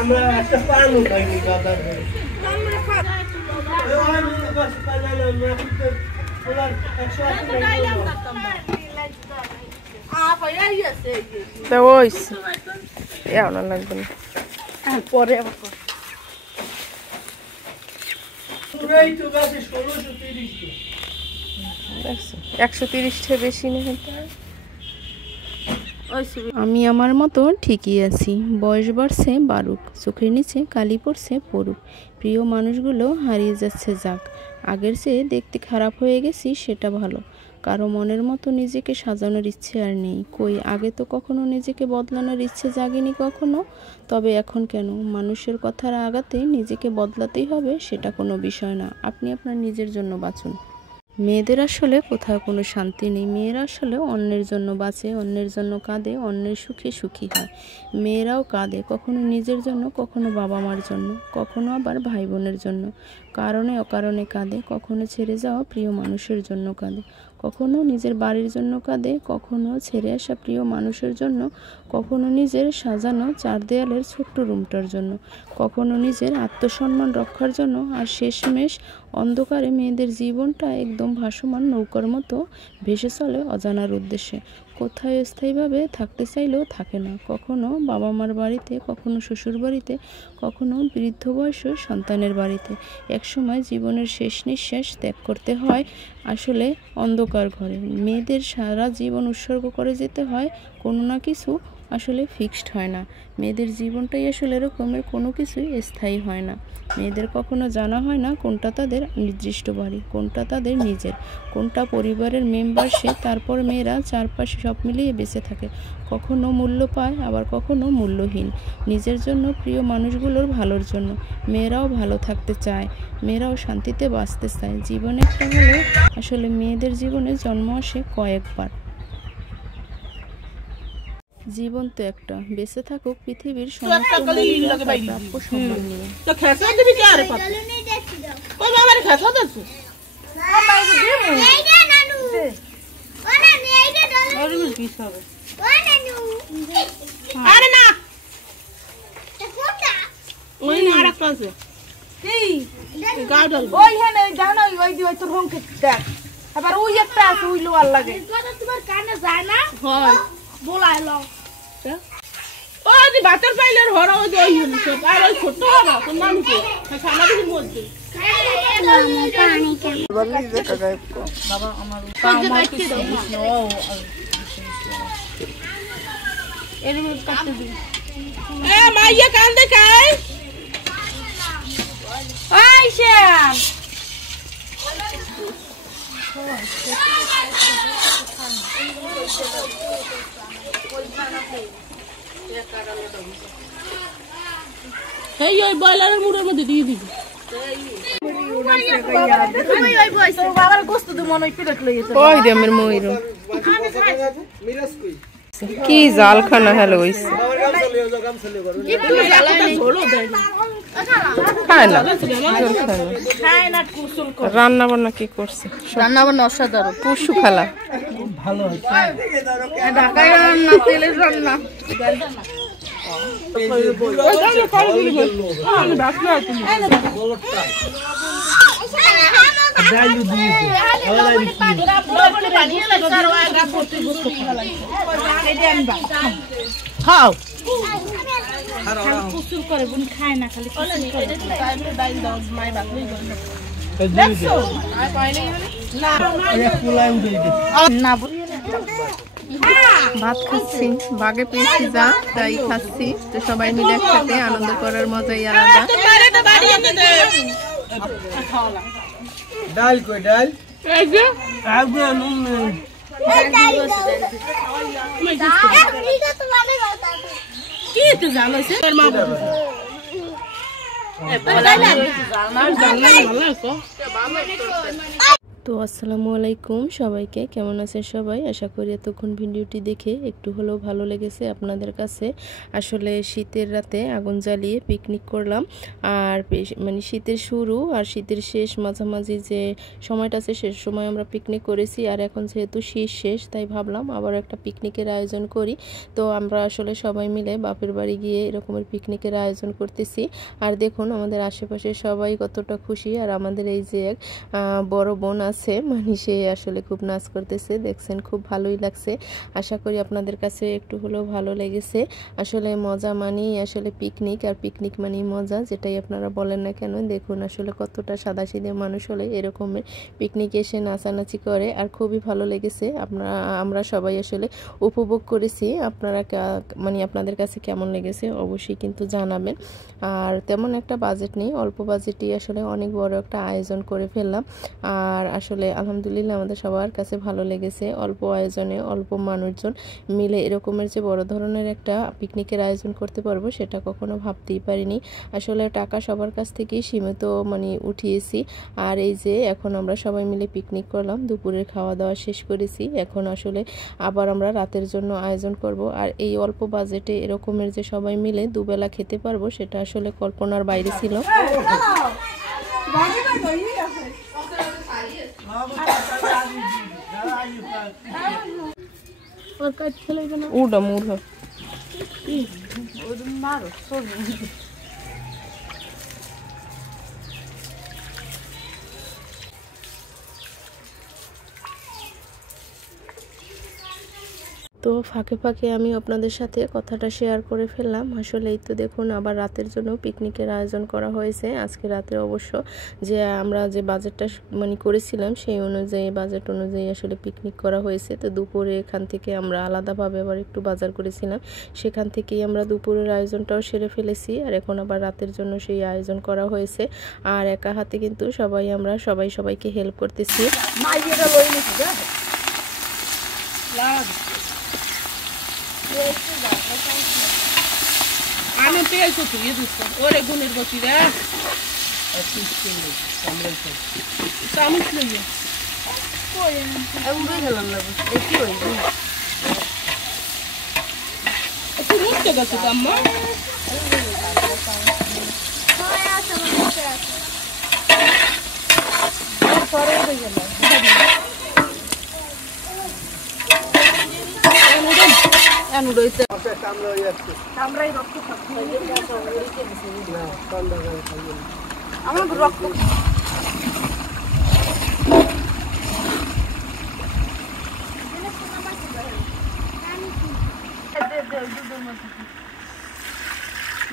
আমরা একটা পানও খাইনি দাদা পরে আবার 130 বেশি নেই। আমি আমার মতো ঠিকই আছি, বয়স বাড়ছে বাড়ুক, চোখের নিচে কালি পড়ছে পড়ুক, প্রিয় মানুষগুলো হারিয়ে যাচ্ছে যাক, আগের চেয়ে দেখতে খারাপ হয়ে গেছি সেটা ভালো, কারো মনের মতো নিজেকে সাজানোর ইচ্ছে আর নেই, কই আগে তো কখনো নিজেকে বদলানোর ইচ্ছে জাগেনি কখনো, তবে এখন কেন মানুষের কথার আঘাতে নিজেকে বদলাতেই হবে সেটা কোনো বিষয় না, আপনি আপনার নিজের জন্য বাঁচুন। মেয়েদের আসলে কোথাও কোনো শান্তি নেই, মেয়েরা আসলে অন্যের জন্য বাঁচে, অন্যের জন্য কাঁদে, অন্যের সুখে সুখী হয়। মেয়েরাও কাঁদে, কখনো নিজের জন্য, কখনো বাবা মার জন্য, কখনো আবার ভাই বোনের জন্য, কারণে অকারণে কাঁদে, কখনো ছেড়ে যাওয়া প্রিয় মানুষের জন্য কাঁদে, কখনো নিজের বাড়ির জন্য কাঁদে, কখনো ছেড়ে আসা প্রিয় মানুষের জন্য, কখনো নিজের সাজানো 4 দেয়ালের ছোট্ট রুমটার জন্য, কখনো নিজের আত্মসম্মান রক্ষার জন্য, আর শেষমেশ অন্ধকারে মেয়েদের জীবনটা একদম ভাসমান নৌকার মতো ভেসে চলে অজানার উদ্দেশ্যে, কোথায় স্থায়ীভাবে থাকতে চাইলেও থাকে না, কখনো বাবা মার বাড়িতে, কখনো শ্বশুর বাড়িতে, কখনো বৃদ্ধ বয়সের সন্তানের বাড়িতে, একসময় জীবনের শেষ নিঃশ্বাস ত্যাগ করতে হয় আসলে অন্ধকার ঘরে। মেয়েদের সারা জীবন উৎসর্গ করে যেতে হয় কোনো না কিছু, আসলে ফিক্সড হয় না, মেয়েদের জীবনটাই আসলে এরকমের, কোনো কিছুই স্থায়ী হয় না, মেয়েদের কখনো জানা হয় না কোনটা তাদের নির্দিষ্ট বাড়ি, কোনটা তাদের নিজের, কোনটা পরিবারের মেম্বার সে, তারপর মেয়েরা চারপাশে সব মিলিয়ে বেঁচে থাকে, কখনো মূল্য পায় আবার কখনো মূল্যহীন, নিজের জন্য, প্রিয় মানুষগুলোর ভালোর জন্য, মেয়েরাও ভালো থাকতে চায়, মেয়েরাও শান্তিতে বাঁচতে চায়, জীবনে একটা হলেও আসলে মেয়েদের জীবনে জন্ম আসে কয়েকবার, জীবন তো একটা, বেঁচে থাকুক পৃথিবীর সমস্ত প্রাপ্য সম্মান নিয়ে। আবার ওই একটা আছে ওই লোয়ার লাগে তোমার কানে যায় না হয় বলাই লও ওই যে বাটার পাইলের হরা ওই যে ওই হইছে আর ওই ছোট হরা কোন মানুষে খানা দিন মধ্যে পানি কেন বললি যে কাকা বাবা আমার কামা কিছু নো এর মধ্যে কাটতে দিই এ মাইয়া কান দেখাই ওই শ্যাম এই ওই বয়লারের মুড়ের মধ্যে দিয়ে দিবি বাবার গোস্ত তো মনে হয় পেট লইছে ওই দে আমার ময়ূর কি জাল খানা হলো হইছে রান্না বান্না কি করছে? রান্না বান্না অসাধারণ, পুষু খালা ভালো হচ্ছে ঢাকায় রান্না, তেলের রান্না খাও কুসুর করে বোন খায় না খালি ভাত খাচ্ছি, বাগে পেয়েছি যা তাই খাচ্ছি, তো সবাই মিলে একসাথে আনন্দ করার মজাই আলাদা। ডাল কই ডাল তো আসসালামু আলাইকুম সবাইকে, কেমন আছেন সবাই? আশা করি এতক্ষণ ভিডিওটি দেখে একটু হলেও ভালো লেগেছে আপনাদের কাছে। আসলে শীতের রাতে আগুন জ্বালিয়ে পিকনিক করলাম, আর মানে শীতের শুরু আর শীতের শেষ মাঝামাঝি যে সময়টা আছে সে সময় আমরা পিকনিক করেছি। আর এখন যেহেতু শীত শেষ, তাই ভাবলাম আবার একটা পিকনিকের আয়োজন করি। তো আমরা আসলে সবাই মিলে বাপের বাড়ি গিয়ে এরকমের পিকনিকের আয়োজন করতেছি। আর দেখুন আমাদের আশেপাশে সবাই কতটা খুশি। আর আমাদের এই যে এক বড় বোন আছে, মানে সে আসলে খুব নাচ করতেছে, দেখছেন, খুব ভালোই লাগছে। আশা করি আপনাদের কাছে একটু হলেও ভালো লেগেছে। আসলে মজা মানেই আসলে পিকনিক, আর পিকনিক মানেই মজা, যেটাই আপনারা বলেন না কেন। দেখুন আসলে কতটা সাদাসিধে মানুষ হলে এরকমের পিকনিকে এসে নাচানাচি করে, আর খুবই ভালো লেগেছে। আমরা সবাই আসলে উপভোগ করেছি। আপনারা মানে আপনাদের কাছে কেমন লেগেছে অবশ্যই কিন্তু জানাবেন। আর তেমন একটা বাজেট নেই, অল্প বাজেটেই আসলে অনেক বড় একটা আয়োজন করে ফেললাম। আর আসলে আলহামদুলিল্লাহ আমাদের সবার কাছে ভালো লেগেছে। অল্প আয়োজনে অল্প মানুষজন মিলে এরকমের যে বড় ধরনের একটা পিকনিকের আয়োজন করতে পারবো সেটা কখনো ভাবতেই পারিনি। আসলে টাকা সবার কাছ থেকেই সীমিত মানে উঠিয়েছি। আর এই যে এখন আমরা সবাই মিলে পিকনিক করলাম, দুপুরের খাওয়া দাওয়া শেষ করেছি। এখন আসলে আবার আমরা রাতের জন্য আয়োজন করব। আর এই অল্প বাজেটে এরকমের যে সবাই মিলে দুবেলা খেতে পারবো সেটা আসলে কল্পনার বাইরে ছিল। উড়া মুড়া তো ফাঁকে ফাঁকে আমি আপনাদের সাথে কথাটা শেয়ার করে ফেললাম। আসলে এই তো দেখুন আবার রাতের জন্য পিকনিকের আয়োজন করা হয়েছে। আজকে রাতে অবশ্য যে আমরা যে বাজেটটা মানে করেছিলাম সেই অনুযায়ী বাজেট অনুযায়ী আসলে পিকনিক করা হয়েছে। তো দুপুরে এখান থেকে আমরা আলাদাভাবে আবার একটু বাজার করেছিলাম, সেখান থেকেই আমরা দুপুরের আয়োজনটাও সেরে ফেলেছি। আর এখন আবার রাতের জন্য সেই আয়োজন করা হয়েছে। আর একা হাতে কিন্তু আমরা সবাইকে হেল্প করতেছি। আমি তেল তো তুই দিচ্ছ ওরে গুণের বসি রে চামচ লইয়ে একটু মুখতে গেছে তো আম্মা।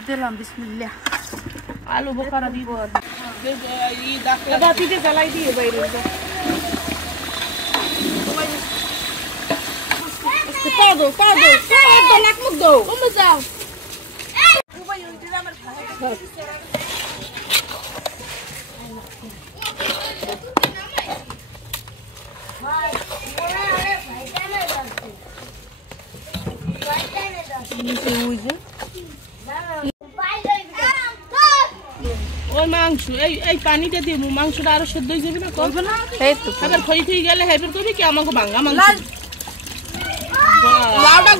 দিলাম বিসমিল্লাহ, আলু বোখারা দিব, বাতিতে জ্বালাই দিয়ে বাইরে ওই মাংস এই পানিটা দিয়ে মাংসটা আরো সেদ্ধ হয়ে যাবে না, করবে না? এবার খই গেলে হেবের করবি কি আমাকে ভাঙা মাংস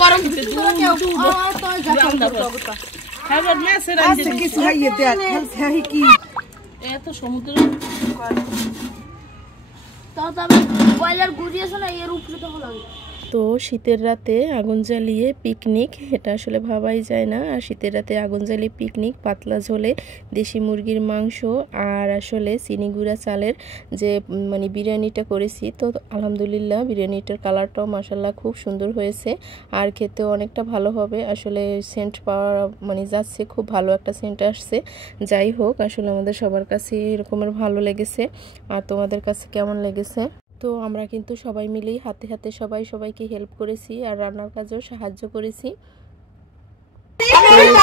গরম এত সমুদ্র তো শীতের রাতে আগুন জ্বালিয়ে পিকনিক, এটা আসলে ভাবাই যায় না। আর শীতের রাতে আগুন জ্বালিয়ে পিকনিক, পাতলা ঝোলে দেশি মুরগির মাংস আর আসলে চিনি গুঁড়া চালের যে মানে বিরিয়ানিটা করেছি। তো আলহামদুলিল্লাহ বিরিয়ানিটার কালারটাও মাশাল্লাহ খুব সুন্দর হয়েছে, আর খেতেও অনেকটা ভালো হবে। আসলে সেন্ট পাওয়া মানে যাচ্ছে, খুব ভালো একটা সেন্ট আসছে। যাই হোক, আসলে আমাদের সবার কাছে এরকমের ভালো লেগেছে। আর তোমাদের কাছে কেমন লেগেছে? তো আমরা কিন্তু সবাই মিলেই হাতে হাতে সবাইকে হেল্প করেছি আর রান্নার কাজেও সাহায্য করেছি।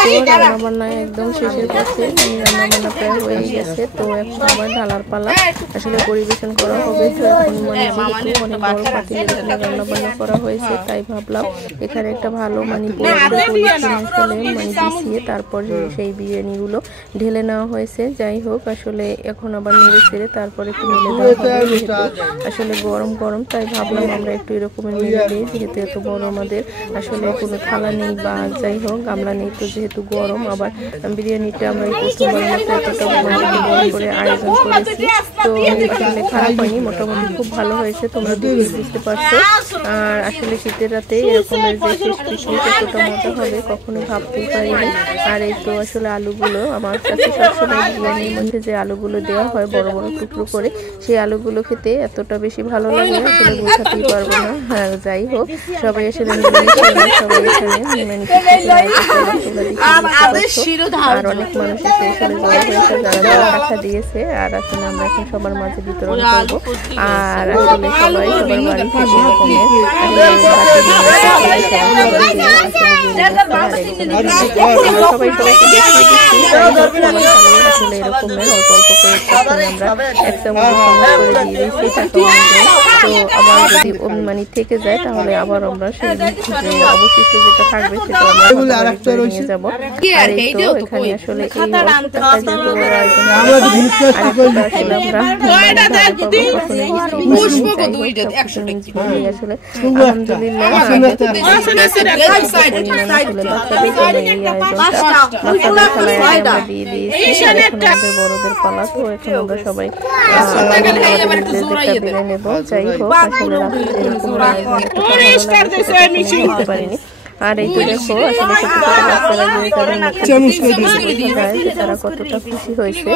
রান্নাবান্না একদম শেষের পথে, রান্নাবান্না প্রায় হয়ে গেছে। তো এখন আবার ঢালার পালা, আসলে পরিবেশন করা হবে। তো এখন যেহেতু অনেক বড় পাতিলে রান্নাবান্না করা হয়েছে, তাই ভাবলাম এখানে একটা ভালো আসলে দিছিয়ে তারপর সেই বিরিয়ানিগুলো ঢেলে নেওয়া হয়েছে। যাই হোক, আসলে এখন আবার নেড়ে ছেড়ে তারপরে একটু মেলে দেওয়া হবে। যেহেতু আসলে গরম গরম, তাই ভাবলাম আমরা একটু এরকমের মেলে দিই। যেহেতু এত বড় আমাদের আসলে কোনো থালা নেই বা যাই হোক গামলা নেই, তো যেহেতু গরম, আবার বিরিয়ানিটা আমরা এই প্রথমবার মতো এতটা বড় করে আয়োজন করেছি। তো আসলে খারাপ হয়নি, মোটামুটি খুব ভালো হয়েছে, তোমরা বুঝতে পারছো। আর আসলে শীতের রাতে এরকমের যে শেষ পিকনিক এতটা মজা হবে কখনো ভাবতেই পারিনি। আর এই তো আসলে আলুগুলো আমার কাছে সবসময় বিরিয়ানির মধ্যে যে আলুগুলো দেওয়া হয় বড় বড় টুকরো করে, সেই আলুগুলো খেতে এতটা বেশি ভালো লাগে আসলে বোঝাতেই পারবো না। আর যাই হোক, সবাই আসলে সবাই আর অনেক মানুষ এসে আসলে জড়ো হয়েছে যারা টাকা দিয়েছে। আর আসলে আমরা এখন সবার মাঝে বিতরণ করবো। আর আসলে সবাই সবার বাড়ি থেকে সবাই সবাইকে দেখিয়ে দিচ্ছি। আসলে এরকমের অল্প অল্প করে আমরা এক চামচ করে দিয়ে দিচ্ছি। তো আবার যদি মানে থেকে যায় তাহলে আবার আমরা সেই অবশিষ্ট যেটা থাকবে সেটা আমরা নিয়ে যাবো। আর এই তো এখানে আসলে এই বড়দের পালা। তো এখন আমরা সবাই নেব। যাই হোক, আসলে বুঝতে পারিনি। আর এই তো দেখো আসলে তারা কতটা খুশি হয়েছে।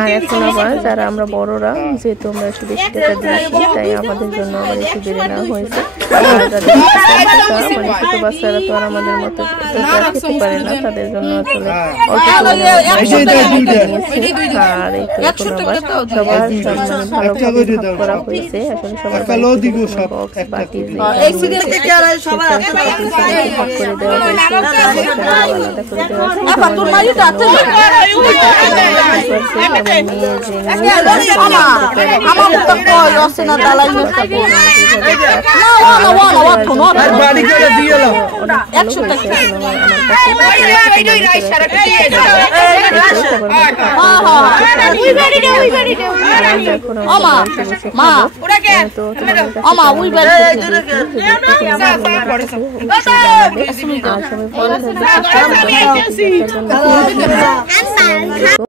আর এখন আবার যারা আমরা বড়রা, যেহেতু আমরা একটু বেশি টাকা দিয়েছি, তাই আমাদের জন্য আবার একটু বেড়ে নেওয়া হয়েছে। মানে ছোট বাচ্চারা তো আর আমাদের মতো খেতে পারে না, তাদের জন্য আসলে আর এই তো এখন আবার সবার ভালোভাবে ভাগ করা হয়েছে। আসলে সবার বক্স বাটি ভাগ করে দেওয়া হয়েছে, আলাদা করে দেওয়া হয়েছে।